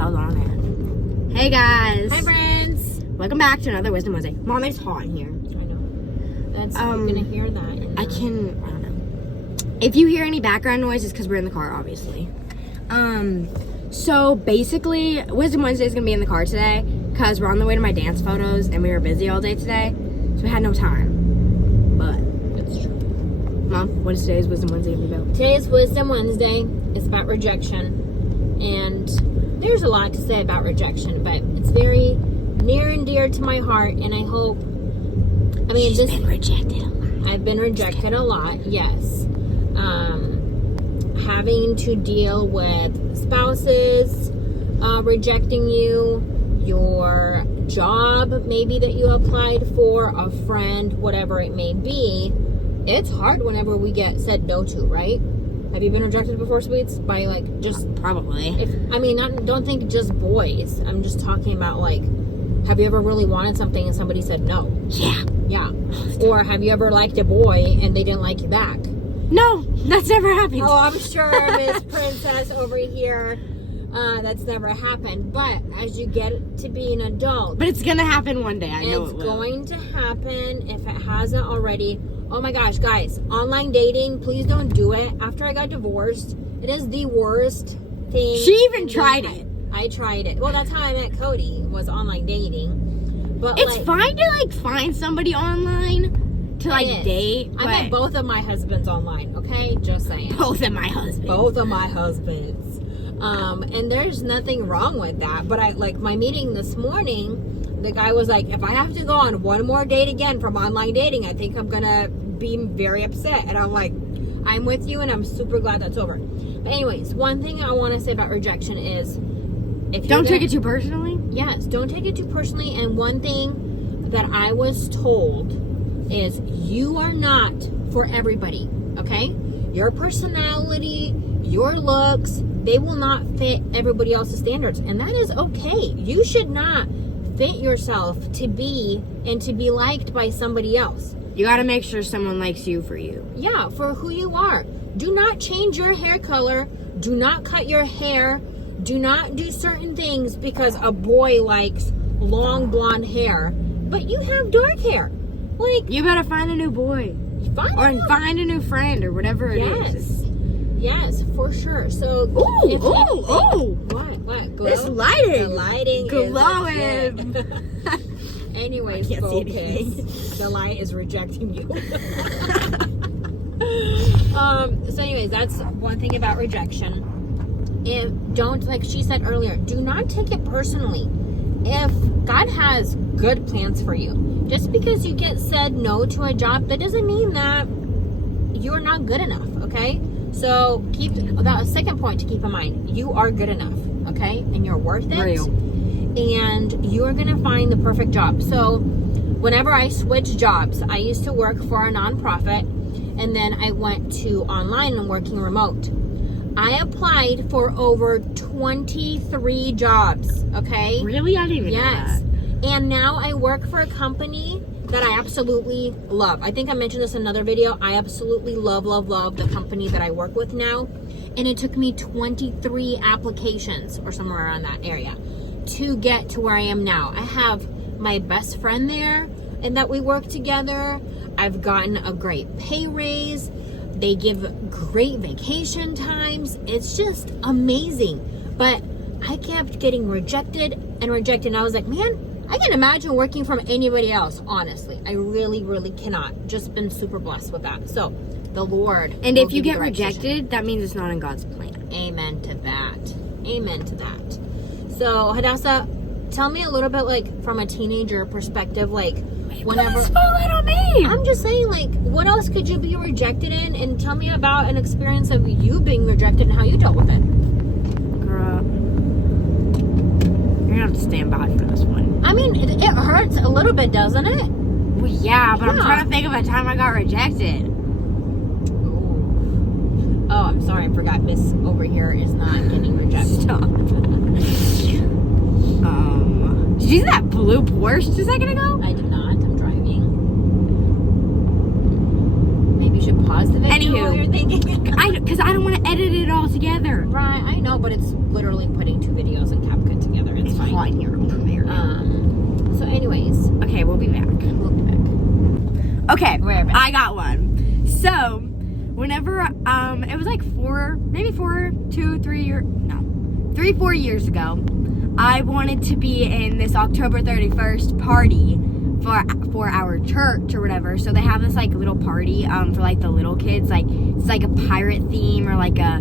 held on it. Hey guys. Hi friends. Welcome back to another Wisdom Wednesday. Mom, it's hot in here. I know. That's you're gonna hear that. I don't know. If you hear any background noise, it's because we're in the car, obviously. So basically, Wisdom Wednesday is gonna be in the car today because we're on the way to my dance photos and we were busy all day today, so we had no time. But It's true. Mom, what is today's Wisdom Wednesday about? Today's Wisdom Wednesday is about rejection, and there's a lot to say about rejection, but it's very near and dear to my heart, and I hope. I mean, She's been rejected a lot. I've been rejected a lot, yes. Having to deal with spouses rejecting you, your job maybe that you applied for, a friend, whatever it may be. It's hard whenever we get said no to, right? Have you been rejected before, sweets? By like just Probably. don't think just boys. I'm just talking about like, have you ever really wanted something and somebody said no? Yeah. Yeah. Or have you ever liked a boy and they didn't like you back? No, that's never happened. Oh, I'm sure, Miss Princess over here, that's never happened. But as you get to be an adult, But it's gonna happen one day. I know it will. it's going to happen if it hasn't already. Oh my gosh, guys, online dating, please don't do it. After I got divorced, it is the worst thing. She even tried it. I tried it. Well, that's how I met Cody, was online dating. But It's like, fine to like find somebody online to like it is. date. I met both of my husbands online, okay? Just saying. both of my husbands. Both of my husbands. And there's nothing wrong with that. But I like my meeting this morning, the guy was like, if I have to go on one more date again from online dating, I think I'm gonna be very upset. And I'm like, I'm with you and I'm super glad that's over. But anyways, one thing I want to say about rejection is if Don't take it too personally. Yes, don't take it too personally. And one thing that I was told is you are not for everybody, okay? Your personality, your looks, they will not fit everybody else's standards, and that is okay. You should not fit yourself to be liked by somebody else. You gotta make sure someone likes you for you. Yeah, for who you are. Do not change your hair color. Do not cut your hair. Do not do certain things because a boy likes long blonde hair, but you have dark hair. Like, You gotta find a new boy. Find a new friend or whatever it is. Yes, for sure. So, Ooh. What? Glow? This lighting. The lighting Glowing. is anyways, I can't see focus. anything. The light is rejecting you. So anyways, that's one thing about rejection. Don't, like she said earlier, do not take it personally. If God has good plans for you, just because you get said no to a job, that doesn't mean that you're not good enough, okay? So keep that second point to keep in mind. You are good enough, okay? And you're worth it. Real. And you're gonna find the perfect job. So whenever I switch jobs, I used to work for a nonprofit, and then I went to online and working remote. I applied for over 23 jobs, okay? Really? I didn't even know Yes. that. And now I work for a company that I absolutely love. I think I mentioned this in another video. I absolutely love the company that I work with now. And it took me 23 applications or somewhere around that area to get to where I am now. I have my best friend there and that we work together. I've gotten a great pay raise. They give great vacation times. It's just amazing. But I kept getting rejected. And I was like, man, I can't imagine working from anybody else, honestly. I really, really cannot. Just been super blessed with that. So, the Lord. And will if you give get the right rejected, decision. that means it's not in God's plan. Amen to that. Amen to that. So, Hadassah, tell me a little bit, like, from a teenager perspective, like, whenever... Put the spotlight on me! I'm just saying, like, what else could you be rejected in? And tell me about an experience of you being rejected and how you dealt with it. Girl, you're gonna have to stand by for this one. I mean, it hurts a little bit, doesn't it? Well, yeah, but I'm Yeah. trying to think of a time I got rejected. Oh, I'm sorry, I forgot. Miss over here is not getting rejected. Stop. Did you see that blue Porsche just a second ago? I did not. I'm driving. Maybe you should pause the video while you're thinking. Because I don't want to edit it all together. Right, I know, but it's literally putting two videos in CapCut Okay, Wherever. I got one. So, whenever, it was like 3-4 years ago, I wanted to be in this October 31st party for our church or whatever. So they have this like little party for like the little kids, like it's like a pirate theme or like a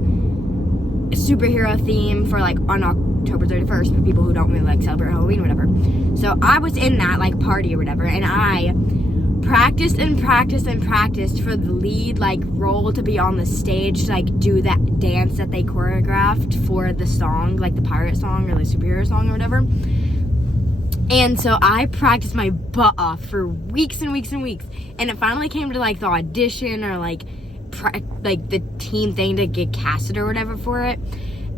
superhero theme for like on October 31st for people who don't really like celebrate Halloween or whatever. So I was in that like party or whatever, and I practiced for the lead like role to be on the stage to like do that dance that they choreographed for the song, like the pirate song or the superhero song or whatever. And so I practiced my butt off for weeks and weeks and weeks, and it finally came to like the audition or like the team thing to get casted or whatever for it,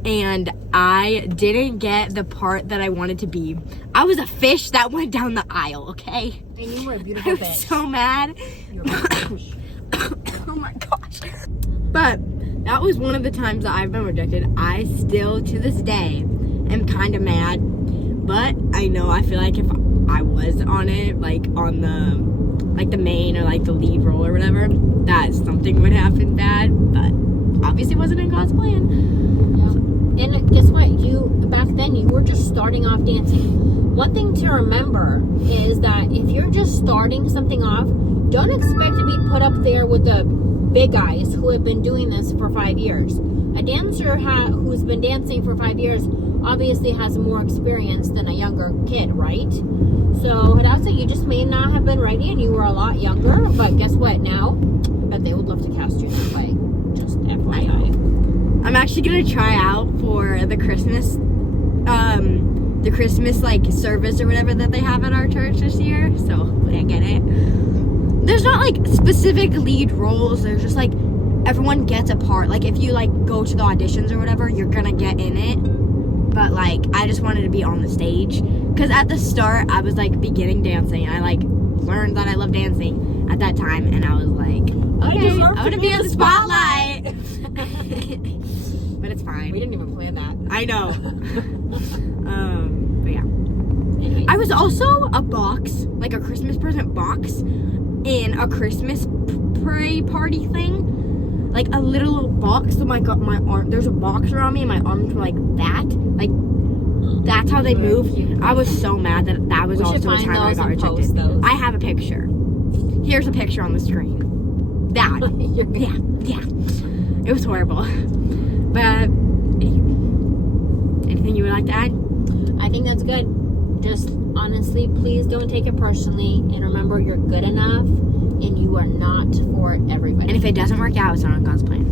and I didn't get the part that I wanted to be. I was a fish that went down the aisle, okay? And you were a beautiful I was so mad. Oh my gosh. But that was one of the times that I've been rejected. I still, to this day, am kind of mad. But I know, I feel like if I was on it, like on the main or like the lead role or whatever, that something would happen bad. But obviously it wasn't in God's plan. Yeah. And guess what? Back then, you were just starting off dancing. One thing to remember is that if you're just starting something off, don't expect to be put up there with the big guys who have been doing this for 5 years. A dancer who's been dancing for 5 years obviously has more experience than a younger kid, right? So I would say you just may not have been ready and you were a lot younger, but guess what? Now, I bet they would love to cast you that way. Just FYI. I'm actually gonna try out for the Christmas like service or whatever that they have at our church this year. So I get it. There's not like specific lead roles. There's just like everyone gets a part. Like if you like go to the auditions or whatever, you're gonna get in it. But like I just wanted to be on the stage because at the start I was like beginning dancing. I like learned that I love dancing at that time, and I was like, okay, I want to be in the spotlight. But it's fine. We didn't even plan that. I know. But yeah. Anyways. I was also a box, like a Christmas present box, in a Christmas pray party thing. Like a little box. So my arm, there's a box around me, and my arms were like that. Like that's how they move. I was so mad that was also the time I got rejected. I have a picture. Here's a picture on the screen. That. Yeah. It was horrible. But anything you would like to add? I think that's good. Just honestly, please don't take it personally, and remember you're good enough and you are not for everybody. And if it doesn't work out, it's not on God's plan.